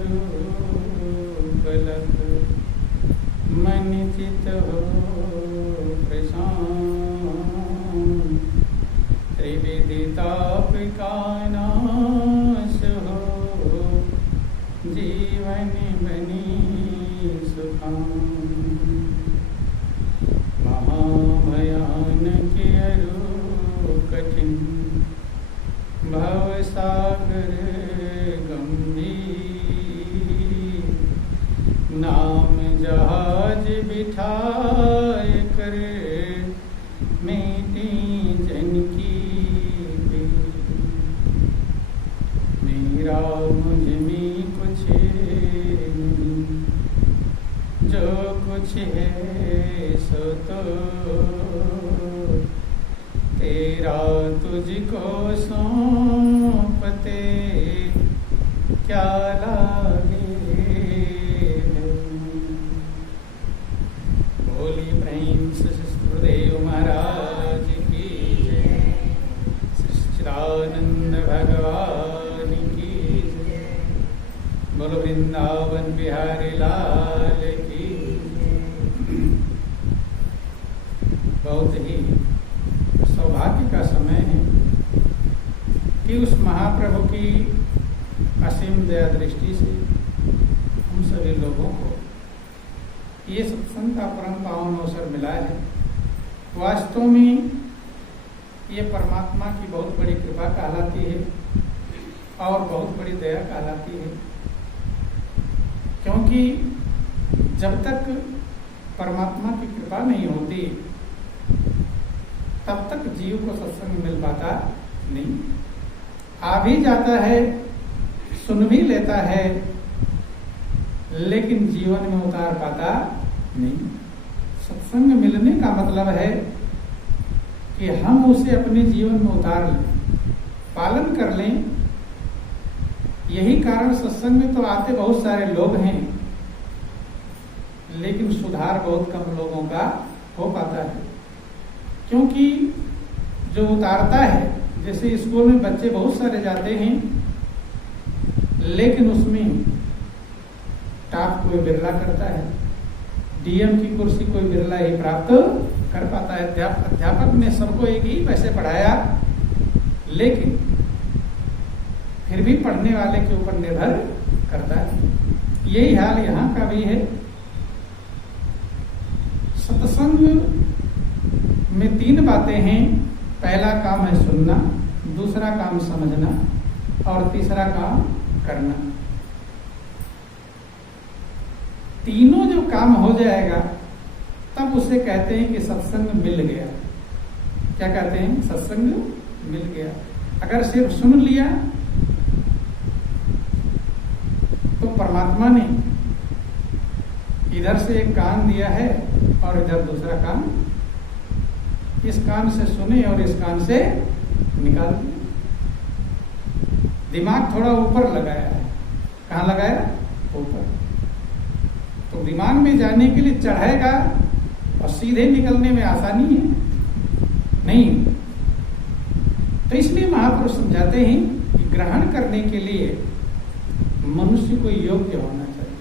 करू कलक मन चित हो प्रशांत त्रिविधि ताप का नाश हो जीवन बनी सुखान महाभयानक अरु कठिन भवसागर गंभीर नाम जहाज बिठाए कर मेटी जन की मेरा मुझ में कुछ नहीं जो कुछ है सो तो तेरा तुझको सौंपते क्या लागे बोली प्रेम सृष्टिदेव महाराज की जय सच्चिदानंद भगवान की जय बोलो वृंदावन बिहारी लाल की बहुत ही सौभाग्य का समय है कि उस महाप्रभु की असीम दया दृष्टि से हम सभी लोगों को ये सत्संग का परम पावन अवसर मिला है। वास्तव में ये परमात्मा की बहुत बड़ी कृपा कहलाती है और बहुत बड़ी दया कहलाती है, क्योंकि जब तक परमात्मा की कृपा नहीं होती तब तक जीव को सत्संग मिल पाता नहीं। आ भी जाता है, सुन भी लेता है, लेकिन जीवन में उतार पाता नहीं। सत्संग मिलने का मतलब है कि हम उसे अपने जीवन में उतार लें, पालन कर लें। यही कारण सत्संग में तो आते बहुत सारे लोग हैं, लेकिन सुधार बहुत कम लोगों का हो पाता है। क्योंकि जो उतारता है, जैसे स्कूल में बच्चे बहुत सारे जाते हैं, लेकिन उसमें टॉप कोई बिरला करता है, डीएम की कुर्सी कोई बिरला ही प्राप्त कर पाता है। अध्यापक ने सबको एक ही पैसे पढ़ाया, लेकिन फिर भी पढ़ने वाले के ऊपर निर्भर करता है। यही हाल यहाँ का भी है। सत्संग में 3 बातें हैं। पहला काम है सुनना, दूसरा काम समझना और तीसरा काम करना। तीनों जो काम हो जाएगा तब उसे कहते हैं कि सत्संग मिल गया। क्या कहते हैं? सत्संग मिल गया। अगर सिर्फ सुन लिया तो परमात्मा ने इधर से एक कान दिया है और इधर दूसरा कान, इस कान से सुने और इस कान से निकाल दिए। दिमाग थोड़ा ऊपर लगाया है। कहाँ लगाया? ऊपर। तो दिमाग में जाने के लिए चढ़ेगा और सीधे निकलने में आसानी है नहीं। तो इसलिए महापुरुष समझाते हैं कि ग्रहण करने के लिए मनुष्य को योग्य होना चाहिए।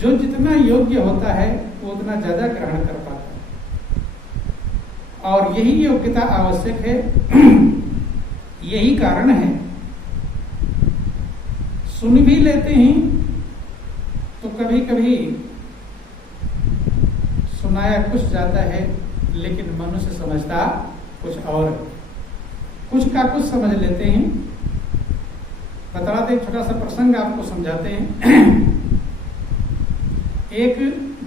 जो जितना योग्य होता है वो उतना ज्यादा ग्रहण कर पाता है, और यही योग्यता आवश्यक है। यही कारण है सुन भी लेते हैं तो कभी कभी सुनाया कुछ जाता है, लेकिन मनुष्य समझता कुछ और, कुछ का कुछ समझ लेते हैं। बतलाते एक छोटा सा प्रसंग आपको समझाते हैं। एक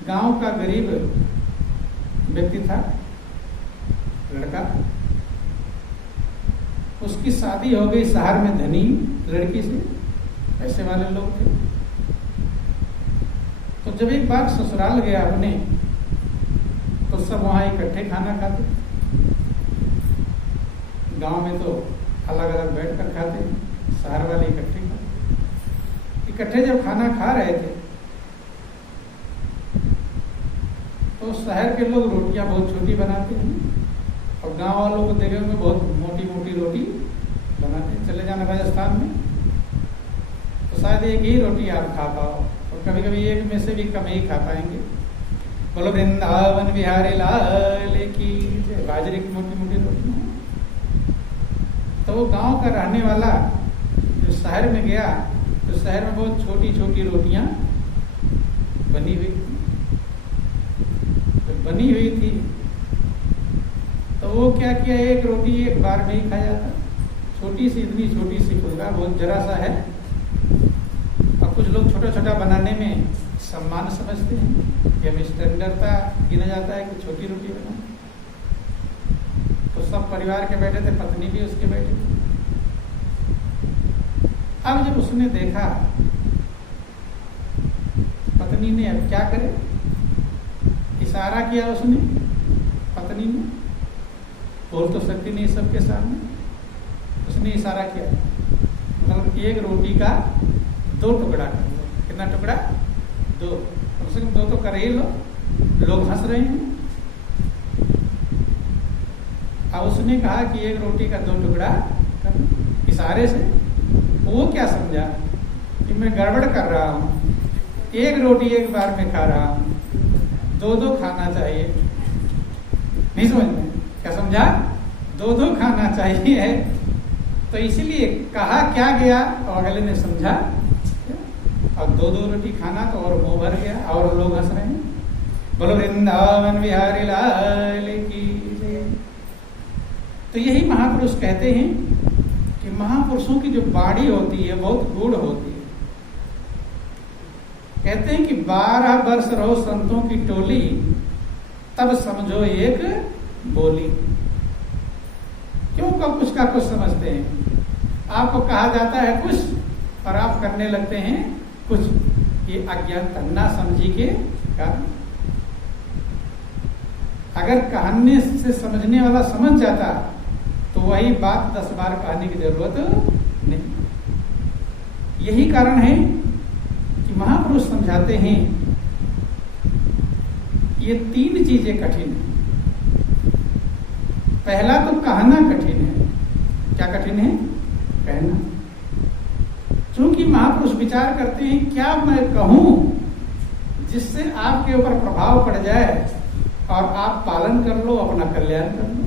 गांव का गरीब व्यक्ति था, लड़का। उसकी शादी हो गई शहर में धनी लड़की से, पैसे वाले लोग थे। तो जब एक बार ससुराल गया अपने, तो सब वहां इकट्ठे खाना खाते। गांव में तो अलग अलग बैठकर खाते, शहर वाले इकट्ठे खाते। इकट्ठे जब खाना खा रहे थे तो शहर के लोग रोटियां बहुत छोटी बनाते हैं और गांव वालों को देखेंगे बहुत मोटी मोटी रोटी बनाते हैं। चले जाना राजस्थान में तो शायद एक ही रोटी आप खा पाओ, और कभी कभी एक में से भी कम ही खा पाएंगे। बोलो वृंदावन बिहारी लाल की जय। बाजरे की मोटी मोटी रोटी। तो वो गांव का रहने वाला जो शहर में गया, तो शहर में बहुत छोटी छोटी रोटियां बनी हुई थी। तो बनी हुई थी तो वो क्या किया, एक रोटी एक बार में ही खा जाता। छोटी सी, इतनी छोटी सी फुलका, बहुत जरा सा है। और कुछ लोग छोटा छोटा बनाने में सम्मान समझते हैं कि हमें स्टैंडर्डता गिना जाता है कि छोटी रोटी बना। तो सब परिवार के बैठे थे, पत्नी भी उसके बैठे थे। अब जब उसने देखा, पत्नी ने, अब क्या करे, इशारा किया उसने, पत्नी ने, बोल तो सकती नहीं सबके सामने, उसने इशारा किया, मतलब एक रोटी का 2 टुकड़ा कर लो। कितना टुकड़ा? 2। कम से कम 2 तो कर ही लो, लोग हंस रहे हैं। अब उसने कहा कि एक रोटी का 2 टुकड़ा कर लो, इशारे से। वो क्या समझा कि मैं गड़बड़ कर रहा हूं, एक रोटी एक बार में खा रहा हूं, 2-2 खाना चाहिए। नहीं समझ में? क्या समझा? 2-2 खाना चाहिए। तो इसीलिए कहा क्या गया, और अगले ने समझा, और 2-2 रोटी खाना तो और मुंह भर गया, और लोग हंस रहे हैं। बोलो वृंदावन बिहारी लाल की जय। तो यही महापुरुष कहते हैं कि महापुरुषों की जो वाणी होती है बहुत गूढ़ होती है। कहते हैं कि 12 वर्ष रहो संतों की टोली, तब समझो एक बोली। क्यों कुछ का कुछ समझते हैं? आपको कहा जाता है कुछ और आप करने लगते हैं कुछ। ये अज्ञानता, ना समझी के कारण। अगर कहने से समझने वाला समझ जाता तो वही बात 10 बार कहने की जरूरत नहीं। यही कारण है कि महापुरुष समझाते हैं ये 3 चीजें कठिन है। पहला तो कहना कठिन है। क्या कठिन है? कहना। क्योंकि महापुरुष विचार करते हैं क्या मैं कहूं जिससे आपके ऊपर प्रभाव पड़ जाए और आप पालन कर लो, अपना कल्याण कर लो।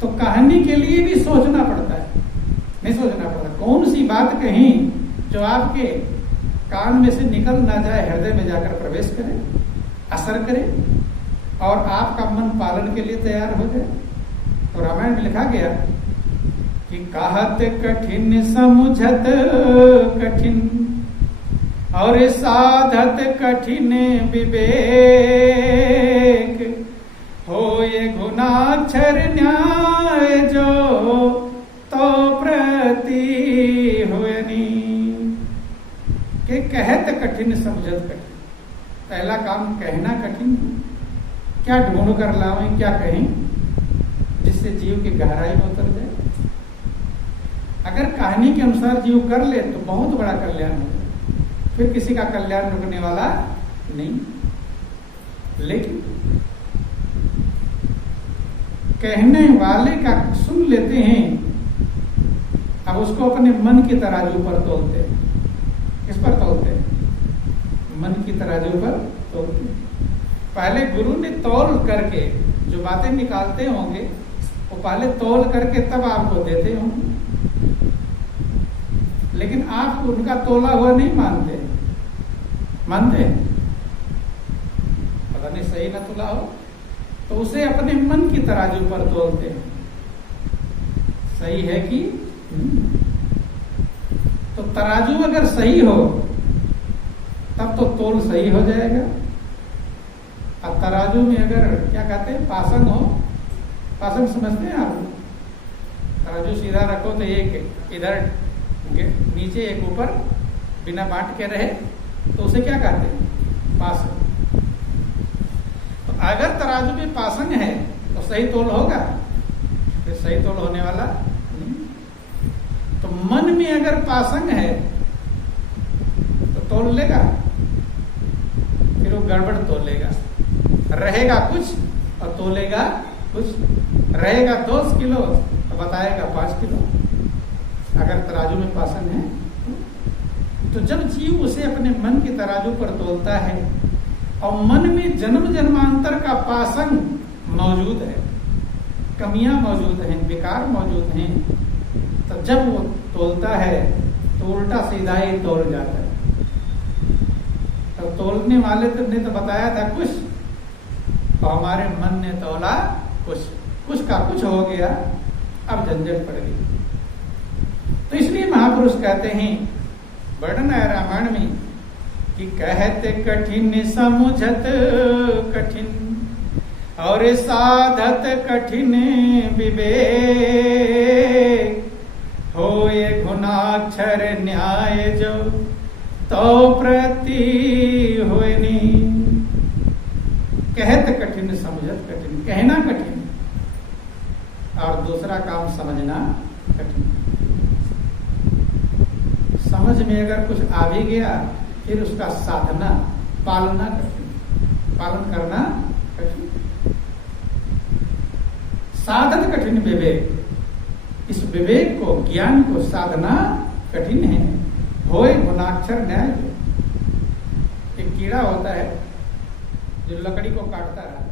तो कहने के लिए भी सोचना पड़ता है, नहीं सोचना पड़ता। कौन सी बात कहीं जो आपके कान में से निकल ना जाए, हृदय में जाकर प्रवेश करे, असर करे और आपका मन पालन के लिए तैयार हो जाए। तो रामायण में लिखा गया कि कहत कठिन समुझत कठिन और साधत कठिन विवेक, हो ये गुणाक्षर न्याय जो तो प्रति हुएनी। के कहत कठिन समझत कठिन। पहला काम कहना कठिन है। क्या ढूंढ कर लावें, क्या कहें जिससे जीव की गहराई में उतर जाए। अगर कहानी के अनुसार जीव कर ले तो बहुत बड़ा कल्याण होगा, फिर किसी का कल्याण रुकने वाला नहीं। लेकिन कहने वाले का सुन लेते हैं, अब उसको अपने मन की तराजू पर तोलते हैं। किस पर तोलते हैं? मन की तराजू पर तोलते हैं। पहले गुरु ने तौल करके जो बातें निकालते होंगे वो पहले तौल करके तब आपको देते होंगे, लेकिन आप उनका तोला हुआ नहीं मानते। मानते? पता नहीं सही ना तोला हो तो उसे अपने मन की तराजू पर तोलते हैं, सही है कि तो तराजू अगर सही हो तब तो तोल सही हो जाएगा। अब तराजू में अगर क्या कहते हैं पासंग हो, पासंग समझते हैं आप? तराजू सीधा रखो तो एक इधर नीचे एक ऊपर बिना बांट के रहे तो उसे क्या कहते हैं? पासंग। तो अगर तराजू में पासंग है तो सही तोल होगा? फिर सही तोल होने वाला नहीं। तो मन में अगर पासंग है तो तोल लेगा, फिर वो गड़बड़ तोलेगा। रहेगा कुछ और तोलेगा कुछ। रहेगा 10 किलो तो बताएगा 5 किलो। अगर तराजू में पासंग है तो जब जीव उसे अपने मन के तराजू पर तोलता है और मन में जन्म जन्मांतर का पासंग मौजूद है, कमियां मौजूद हैं, विकार मौजूद हैं, तो जब वो तोलता है तो उल्टा सीधा ही तोल जाता है। तो तोलने वाले ने तो बताया था कुछ, तो हमारे मन ने तोला कुछ का कुछ हो गया, अब झंझट पड़ गई। तो इसलिए महापुरुष कहते हैं, वर्णन है रामायण में कि कहते कठिन समुझत कठिन और साधत कठिन विवेक, होए गुणाक्षर न्याय जो तो प्रति होए नी। कहत कठिन समझत कठिन, कहना कठिन और दूसरा काम समझना कठिन। समझ में अगर कुछ आ भी गया फिर उसका साधना पालना कठिन, पालन करना कठिन। साधन कठिन विवेक, इस विवेक को, ज्ञान को साधना कठिन है। होए गुणाक्षर न्याय, एक कीड़ा होता है जो लकड़ी को काटता रहता है,